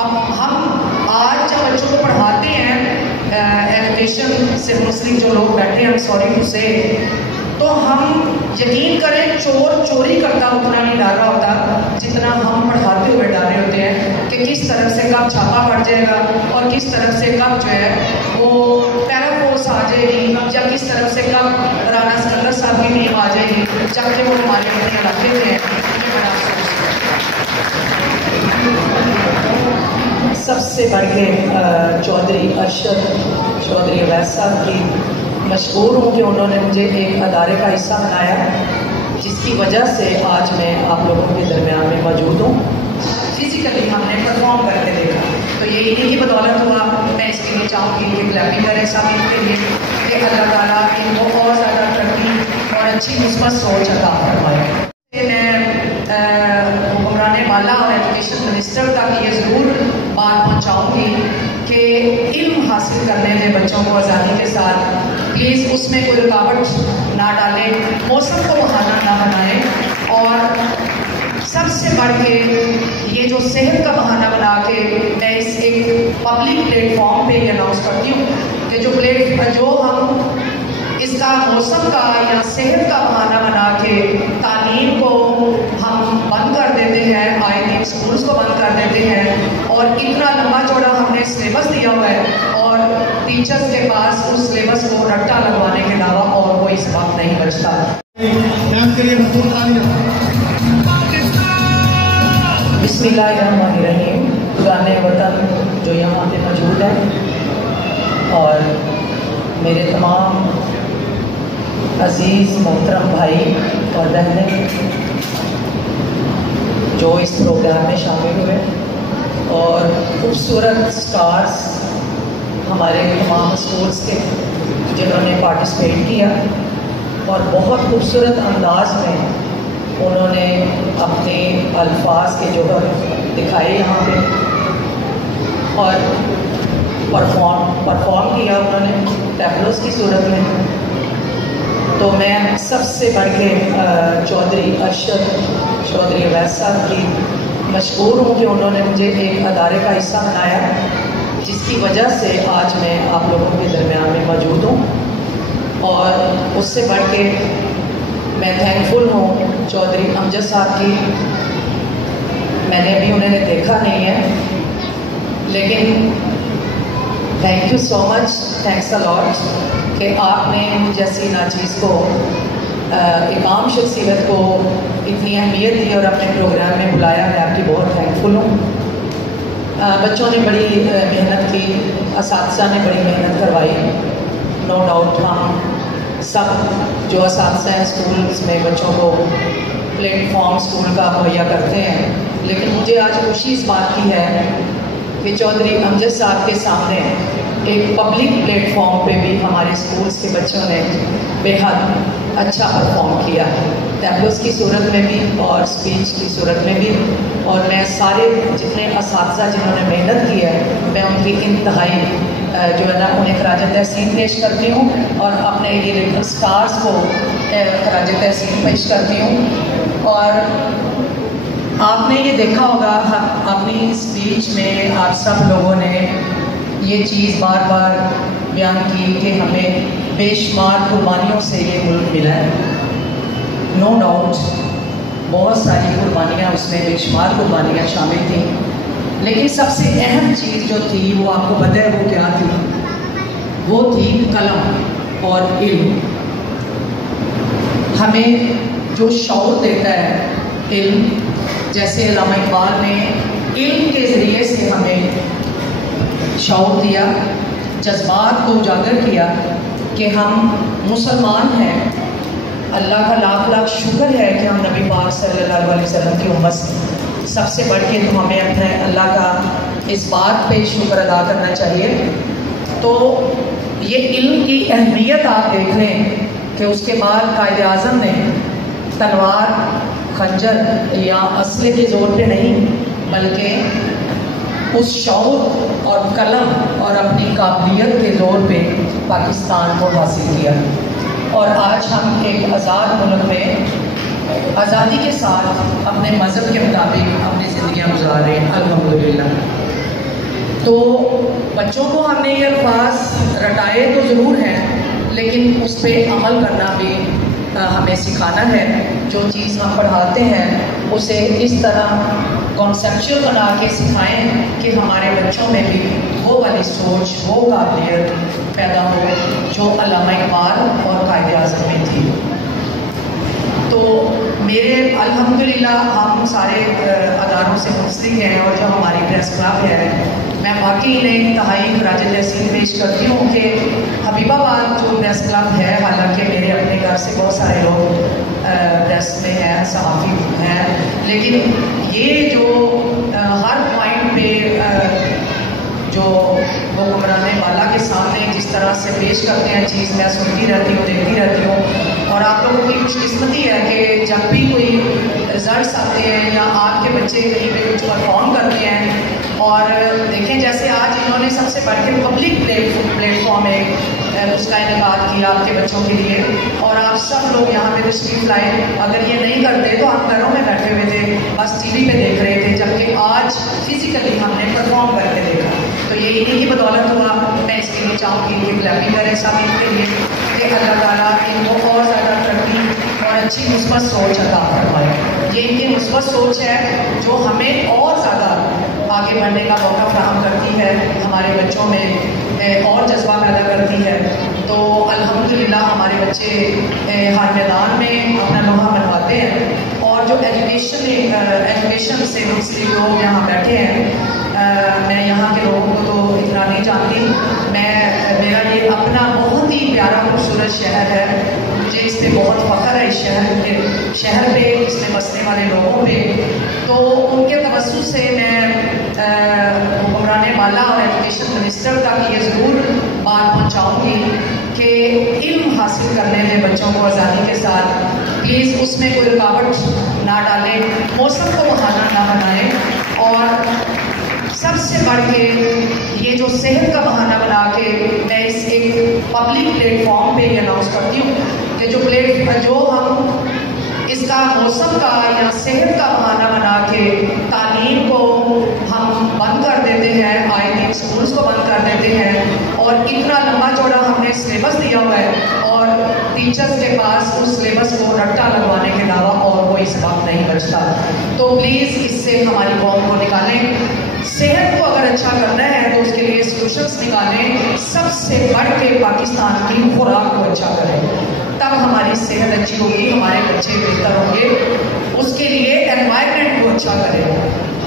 اب ہم آج جب بچوں کو پڑھاتے ہیں ایجوکیشن سے منسلک جو لوگ بیٹھے ہیں سوری ٹو سے، تو ہم یقین کریں چور چوری کرتا اتنا نہیں ڈر رہا ہوتا جتنا ہم پڑھاتے ہوئے ڈر رہے ہوتے ہیں کہ کس طرف سے کب چھاپا پڑ جائے گا اور کس طرف سے کب جو ہے وہ پیرا فورس آ جائے گی، یا کس طرف سے کب رانا سکندر صاحب کی ٹیم آ جائے گی، جبکہ وہ ہمارے اپنے علاقے میں ہیں۔ سب سے بڑھ کے چودھری ارشد چودھری اویس صاحب کی مشہور ہوں کہ انہوں نے مجھے ایک ادارے کا حصہ بنایا، جس کی وجہ سے آج میں آپ لوگوں کے درمیان میں موجود ہوں۔ فزیکلی ہم نے پرفارم کر کے دیکھا، تو یہ انہیں کی بدولت ہوا۔ میں اس کے لیے چاہوں گی کہ کلیپنگ کریں سب ان کے لیے کہ اللہ تعالیٰ ان کو اور زیادہ ترقی اور اچھی مثبت سوچ عطا فرمائے۔ میں حکمران بالا اور ایجوکیشن منسٹر تک یہ ضرور بات پہنچاؤں گی کہ علم حاصل کرنے میں بچوں کو آزادی کے ساتھ پلیز اس میں کوئی رکاوٹ نہ ڈالیں، موسم کو بہانا نہ بنائیں، اور سب سے بڑھ کے یہ جو صحت کا بہانہ بنا کے میں اس ایک پبلک پلیٹ فارم پہ یہ اناؤنس کرتی ہوں کہ جو ہم اس کا موسم کا یا صحت کا بہانہ بنا کے تعلیم کو ہم بند کر دیتے ہیں، آئے دن اسکولس کو بند کر دیتے ہیں، اور اتنا لمبا چوڑا ہم نے سلیبس دیا ہوا ہے اور ٹیچرز کے پاس اس سلیبس کو رٹا لگوانے کے علاوہ اور کوئی سبق نہیں بچتا۔ بسم اللہ الرحمن الرحیم۔ خدان وطن جو یہاں پہ موجود ہیں اور میرے تمام عزیز محترم بھائی اور بہنیں جو اس پروگرام میں شامل ہوئے، اور خوبصورت سٹارز ہمارے تمام اسکولس کے جنہوں نے پارٹیسپیٹ کیا اور بہت خوبصورت انداز میں انہوں نے اپنے الفاظ کے جوہر دکھائے یہاں پہ اور پرفارم کیا انہوں نے ٹیبلوز کی صورت میں۔ تو میں سب سے بڑھ کے چودھری ارشد چودھری اویس صاحب کی مشہور ہوں کہ انہوں نے مجھے ایک ادارے کا حصہ بنایا، جس کی وجہ سے آج میں آپ لوگوں کے درمیان میں موجود ہوں، اور اس سے بڑھ کے میں تھینکفل ہوں چودھری امجد صاحب کی۔ میں نے ابھی انہیں دیکھا نہیں ہے، لیکن thank you so much, thanks allot کہ آپ نے جیسی ناچیز کو ایک عام شخصیت کو اتنی اہمیت دی اور اپنے پروگرام میں بلایا۔ میں آپ کی بہت تھینکفل ہوں۔ بچوں نے بڑی محنت کی، اساتذہ نے بڑی محنت کروائی، نو ڈاؤٹ۔ ہم سب جو اساتذہ ہیں اسکولس میں بچوں کو پلیٹ فارم اسکول کا مہیا کرتے ہیں، لیکن مجھے آج خوشی اس بات کی ہے کہ چودھری امجد صاحب کے سامنے ایک پبلک پلیٹ فارم پہ بھی ہمارے اسکولس کے بچوں نے بے حد اچھا پرفارم کیا، ٹیبلوز کی صورت میں بھی اور اسپیچ کی صورت میں بھی۔ اور میں سارے جتنے اساتذہ جنہوں نے محنت کی ہے، میں ان کی انتہائی جو ہے نا انہیں خراج تحسین پیش کرتی ہوں، اور اپنے یہ لٹل اسٹارز کو خراج تحسین پیش کرتی ہوں۔ اور آپ نے یہ دیکھا ہوگا اپنی اسپیچ میں آپ سب لوگوں نے یہ چیز بار بار بیان کی کہ ہمیں بے شمار قربانیوں سے یہ ملک ملا ہے۔ نو ڈاؤٹ بہت ساری قربانیاں اس میں، بے شمار قربانیاں شامل تھیں، لیکن سب سے اہم چیز جو تھی وہ آپ کو پتہ ہے وہ کیا تھی؟ وہ تھی قلم اور علم۔ ہمیں جو شعور دیتا ہے علم، جیسے علامہ اقبال نے علم کے ذریعے سے ہمیں شعور دیا، جذبات کو اجاگر کیا کہ ہم مسلمان ہیں۔ اللہ کا لاکھ لاکھ شکر ہے کہ ہم نبی پاک صلی اللہ علیہ وسلم کی امت سے سب سے بڑھ کے تو ہمیں اپنے اللہ کا اس بات پہ شکر ادا کرنا چاہیے۔ تو یہ علم کی اہمیت آپ دیکھ لیں کہ اس کے بعد قائد اعظم نے تلوار، خنجر یا اسلحے کے زور پہ نہیں، بلکہ اس شعور اور قلم اور اپنی قابلیت کے زور پہ پاکستان کو حاصل کیا، اور آج ہم ایک آزاد ملک میں آزادی کے ساتھ اپنے مذہب کے مطابق اپنی زندگیاں گزار رہے ہیں، الحمدللہ۔ بچوں کو ہم نے یہ الفاظ رٹائے تو ضرور ہیں، لیکن اس پہ عمل کرنا بھی ہمیں سکھانا ہے۔ جو چیز ہم پڑھاتے ہیں اسے اس طرح کانسیپچل بنا کے سکھائیں کہ ہمارے بچوں میں بھی وہ والی سوچ، وہ قابلیت پیدا ہو جو علامہ اقبال اور قائد اعظم میں تھی۔ تو میرے الحمدللہ ہم سارے اداروں سے منسلک ہیں، اور جو ہماری پریس کلب ہے، میں واقعی انہیں انتہائی خراج تحسین پیش کرتی ہوں کہ حبیب آباد جو پریس کلب ہے، حالانکہ میرے اپنے گھر سے بہت سارے لوگ پریس میں ہیں، صحافی ہیں، لیکن یہ جو ہر پوائنٹ پہ جو وہ حکمران والا کے سامنے جس طرح سے پیش کرتے ہیں چیز، میں سنتی رہتی ہوں، دیکھتی رہتی ہوں، اور آپ لوگوں کی خوش قسمتی ہے کہ جب بھی کوئی رزلٹس آتے ہیں یا آپ کے بچے کہیں پہ کچھ پرفارم کرتے ہیں، اور دیکھیں جیسے آج انہوں نے سب سے بڑھ کے پبلک پلیٹ فارم ہے اس کا انعقاد کیا آپ کے بچوں کے لیے، اور آپ سب لوگ یہاں پہ تشریف لائے۔ اگر یہ نہیں کرتے تو ہم گھروں میں بیٹھے ہوئے تھے، بس ٹی وی پہ دیکھ رہے تھے، جبکہ آج فزیکلی ہم نے پرفارم کر کے دیکھا۔ تو یہ انہیں کی بدولت ہوا۔ میں اس کے لیے چاہوں گی کہ کلیپنگ کریں سب ان کے لیے کہ اللہ تعالیٰ ان کو اور زیادہ ترقی اور اچھی مثبت سوچ عطا فرمائے۔ یہ ان کی مثبت سوچ ہے جو ہمیں اور زیادہ آگے بڑھنے کا موقع فراہم کرتی ہے، ہمارے بچوں میں اور جذبہ پیدا کرتی ہے۔ تو الحمدللہ ہمارے بچے ہر میدان میں اپنا لوہا منواتے ہیں، اور جو ایجوکیشن سے منسلک لوگ یہاں بیٹھے ہیں، میں یہاں کے لوگوں کو تو اتنا نہیں جانتی، میرا یہ اپنا بہت ہی پیارا خوبصورت شہر ہے، مجھے اس پہ بہت فخر ہے، اس شہر پہ، اس میں بسنے والے لوگوں پہ۔ تو ان کے توسط سے میں حکمران والا اور ایجوکیشن منسٹر تک یہ ضرور بات پہنچاؤں گی کہ علم حاصل کرنے میں بچوں کو آزادی کے ساتھ پلیز اس میں کوئی رکاوٹ نہ ڈالیں، موسم کو بہانا نہ بنائیں، اور سب سے بڑھ کے یہ جو صحت کا بہانہ بنا کے میں اس ایک پبلک پلیٹ فارم پہ یہ اناؤنس کرتی ہوں کہ جو ہم اس کا موسم کا یا صحت کا بہانہ بنا کے تعلیم کو ہم بند کر دیتے ہیں، آئے دن اسکولس کو بند کر دیتے ہیں، اور اتنا لمبا چوڑا ہم نے سلیبس دیا ہوا ہے، اور ٹیچرز کے پاس اس سلیبس کو رٹا لگوانے کے علاوہ اور کوئی سبق نہیں بچتا۔ تو پلیز اس سے ہماری قوم کو نکالیں۔ صحت کو اگر اچھا کرنا ہے تو اس کے لیے سولوشنس نکالیں، سب سے بڑھ کے پاکستان کی خوراک کو اچھا کریں، تب ہماری صحت اچھی ہوگی، ہمارے بچے بہتر ہوں گے۔ اس کے لیے انوائرمنٹ کو اچھا کریں،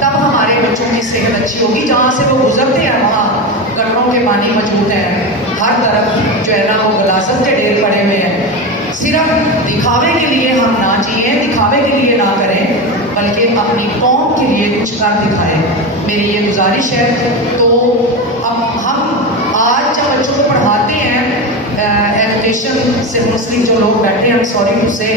تب ہمارے بچوں کی صحت اچھی ہوگی۔ جہاں سے وہ گزرتے ہیں وہاں گٹروں کے پانی موجود ہیں، ہر طرف جو ہے نا وہ غلاظت کے ڈھیر پڑے ہوئے ہیں۔ صرف دکھاوے کے لیے ہم نہ جئیں، دکھاوے کے لیے نہ کریں، بلکہ اپنی قوم کے لیے کچھ کر دکھائیں، میری یہ گزارش ہے۔ تو اب ہم آج جب بچوں کو پڑھاتے ہیں، ایجوکیشن سے منسلک جو لوگ بیٹھے ہیں، سوری ٹو سے،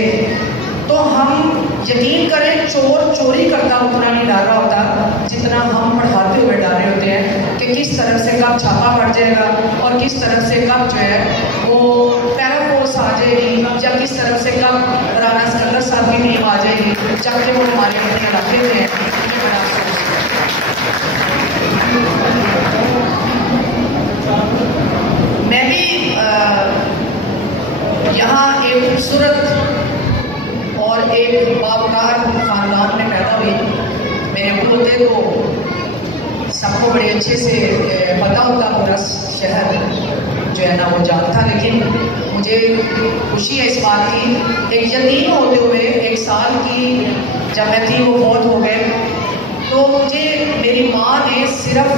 تو ہم یقین کریں چور چوری کرتا اتنا نہیں ڈر رہا ہوتا جتنا ہم پڑھاتے ہوئے ڈر رہے ہوتے ہیں کہ کس طرف سے کب چھاپا پڑ جائے گا، اور کس طرف سے کب جو ہے وہ پیراپوس آ جائے گی، یا کس طرف سے کب رانا سکندر صاحب کی ٹیم آ جائے گی، جبکہ وہ ہمارے اپنے علاقے میں ہیں۔ میں بھی یہاں ایک خوبصورت اور ایک باوقار خاندان میں پیدا ہوئی۔ میرے ابو ہوتے تو سب کو بڑے اچھے سے پتہ ہوتا، پورا شہر جو ہے نا وہ جانتا، لیکن مجھے خوشی ہے اس بات کی، ایک یتیم ہوتے ہوئے 1 سال کی جب میں تھی وہ فوت ہو گئے، تو مجھے میری ماں نے صرف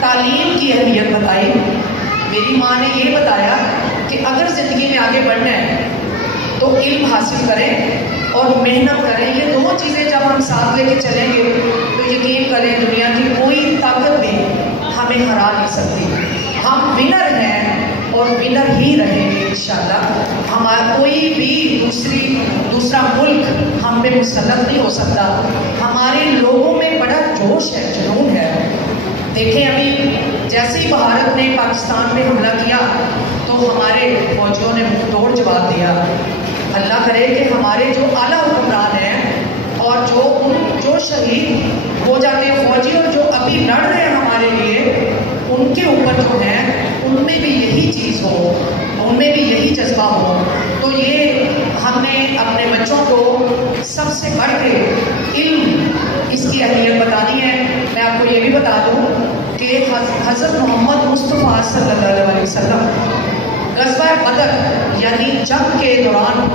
تعلیم کی اہمیت بتائی۔ میری ماں نے یہ بتایا کہ اگر زندگی میں آگے بڑھنا ہے تو علم حاصل کریں اور محنت کریں، یہ 2 چیزیں جب ہم ساتھ لے کے چلیں گے تو یقین کریں دنیا کی کوئی طاقت بھی ہمیں ہرا نہیں سکتی۔ ہم ونر ہیں اور ونر ہی رہیں گے انشاءاللہ۔ ہمارا کوئی بھی دوسرا ملک ہم پہ مسلط نہیں ہو سکتا۔ ہمارے لوگوں میں بڑا جوش ہے، جنون ہے۔ دیکھیں ابھی جیسے ہی بھارت نے پاکستان پہ حملہ کیا تو ہمارے فوجیوں نے منہ توڑ جواب دیا۔ اللہ کرے کہ ہمارے جو اعلیٰ حکمران ہیں اور جو شہید ہو جاتے ہیں فوجی، اور جو ابھی لڑ رہے ہیں ہمارے لیے، ان ان کے اوپر جو ہیں ان میں بھی یہی چیز ہو، ان میں بھی یہی جذبہ ہو. تو یہ ہم نے اپنے بچوں کو سب سے بڑھ کے علم اس کی اہمیت بتانی ہے. میں آپ کو یہ بھی بتا دوں کہ حضرت محمد مصطفیٰ صلی اللہ علیہ وسلم غزوہ بدر یعنی جنگ کے دوران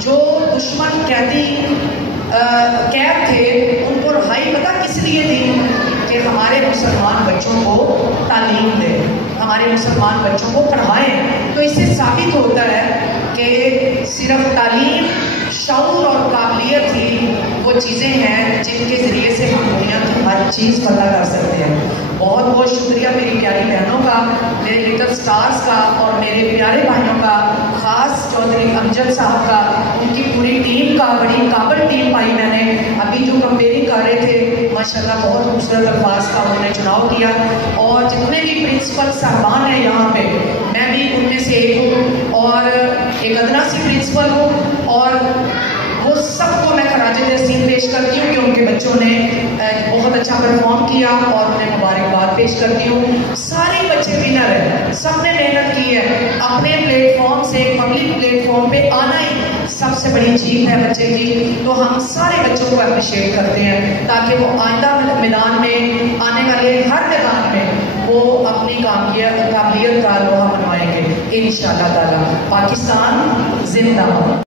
جو دشمن قید تھے ان کو رہائی پتہ کس لیے دی؟ کہ ہمارے مسلمان بچوں کو تعلیم دیں، ہمارے مسلمان بچوں کو پڑھائیں. تو اس سے ثابت ہوتا ہے کہ صرف تعلیم، شعور اور قابلیت ہی وہ چیزیں ہیں جن کے ذریعے سے ہم دنیا کی ہر چیز پتہ کر سکتے ہیں. بہت بہت شکریہ میری پیاری بہنوں کا، میرے لٹل سٹارز کا اور میرے پیارے بھائیوں کا، خاص چودھری امجد صاحب کا، ان کی پوری ٹیم کا. بڑی قابل ٹیم پائی میں نے. ابھی جو کمپیئرنگ کر رہے تھے ماشاءاللہ بہت خوبصورت الفاظ کا انہوں نے چناؤ کیا. اور جتنے بھی پرنسپل صاحبان ہیں یہاں پہ، میں بھی ان میں سے ایک ہوں اور ایک ادنا سی پرنسپل ہوں، اور وہ سب کو میں خراج تحسین پیش کرتی ہوں کہ ان کے بچوں نے بہت اچھا پرفارم کیا اور انہیں مبارکباد پیش کرتی ہوں. سارے بچے ونر ہیں، سب نے محنت کی ہے. اپنے پلیٹ فارم سے پبلک پلیٹ فارم پہ آنا ہی سب سے بڑی چیز ہے بچے کی. تو ہم سارے بچوں کو اپریشیٹ کرتے ہیں تاکہ وہ آئندہ میدان میں، آنے والے ہر میدان میں وہ اپنی قابلیت کا لوہا منوائیں گے انشاءاللہ تعالی. پاکستان زندہ باد.